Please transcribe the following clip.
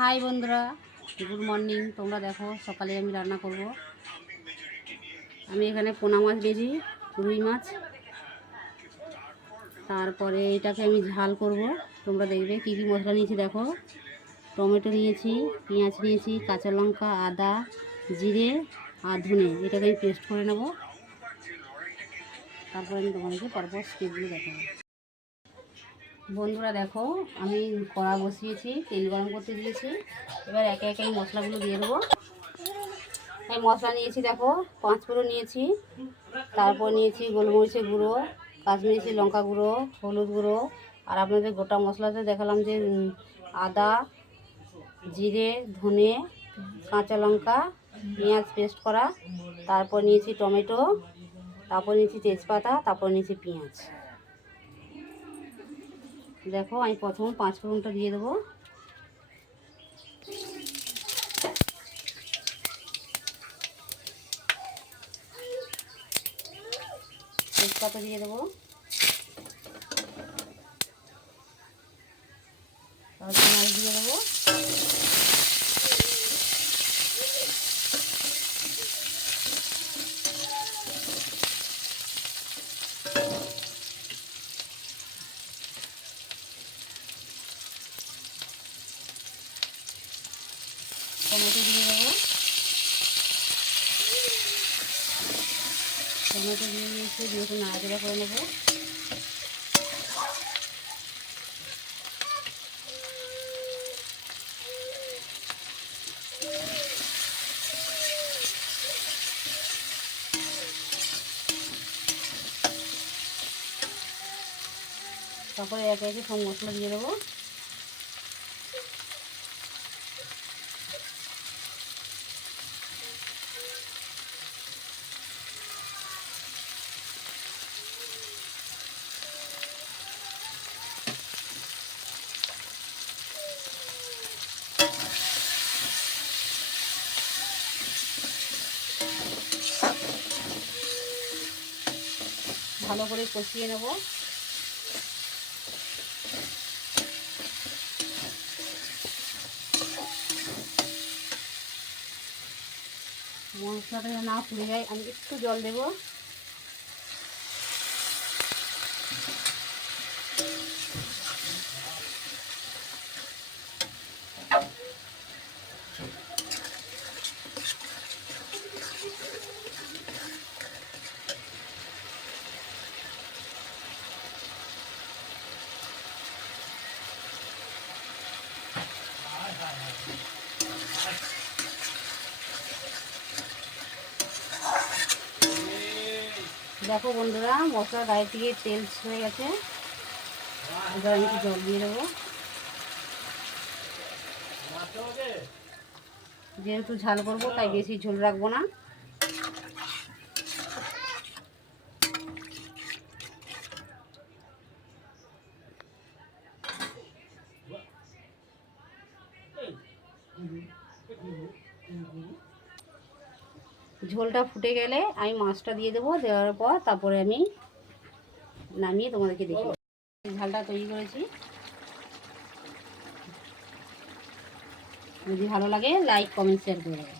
High বন্ধুরা, good morning. তোমরা দেখো সকালে আমি রান্না করব। আমি এখানে পোনা মাছ নিয়েছি, রুই মাছ। তারপরে এটাকে আমি ঝাল করব। তোমরা দেখবে কি কি মশলা নিয়েছি দেখো। টমেটো নিয়েছি, পেঁয়াজ নিয়েছি, কাঁচা লঙ্কা, আদা, জিরে আর ধনে। এটাকে আমি পেস্ট করে নেব। তারপরে আমি তোমাদেরকে পরপর স্টেপগুলো দেখাবো। বন্ধুরা দেখো, আমি কড়া বসিয়েছি, তেল গরম করতে দিয়েছি। এবার একে একে এই মশলাগুলো দিয়ে দেবো। এই মশলা নিয়েছি দেখো, 5 ফোড়ন নিয়েছি, তারপর নিয়েছি গোলমরিচের গুঁড়ো, কাশ্মীরি লঙ্কা গুঁড়ো, হলুদ গুঁড়ো, আর আপনাদের গোটা মশলাতে দেখালাম যে আদা, জিরে, ধনে, কাঁচা লঙ্কা, পেঁয়াজ পেস্ট করা, তারপর নিয়েছি টমেটো, তারপর নিয়েছি তেজপাতা, তারপর নিয়েছি পেঁয়াজ। দেখো আমি প্রথম 5 ফোড়নটা দিয়ে দেবো। তেজপাতা দিয়ে দেবো, পেঁয়াজ দিয়ে দেবো, টমেটো দিয়ে দেবো, টমেটো দিয়ে দিয়েছি, দিয়ে একটু নাড়াচাড়া করে নেবো। তারপরে একে একে সব মশলা দিয়ে দেবো। ভালো করে কষিয়ে নেব। মশলাটা না পুড়ে যায়, আমি একটু জল দেবো। দেখো বন্ধুরা, মশলার গায়ে থেকে তেল হয়ে গেছে। এবার আমি একটু জল দিয়ে দেবো। যেহেতু ঝাল করবো তাই বেশি ঝোল রাখবো না। ঝোলটা ফুটে গেলে আমি মাছটা দিয়ে দেবো। দেওয়ার পর তারপরে আমি নামিয়ে তোমাদেরকে দেখি। ঝালটা তৈরি করেছি। যদি ভালো লাগে লাইক কমেন্ট শেয়ার করে দেবে।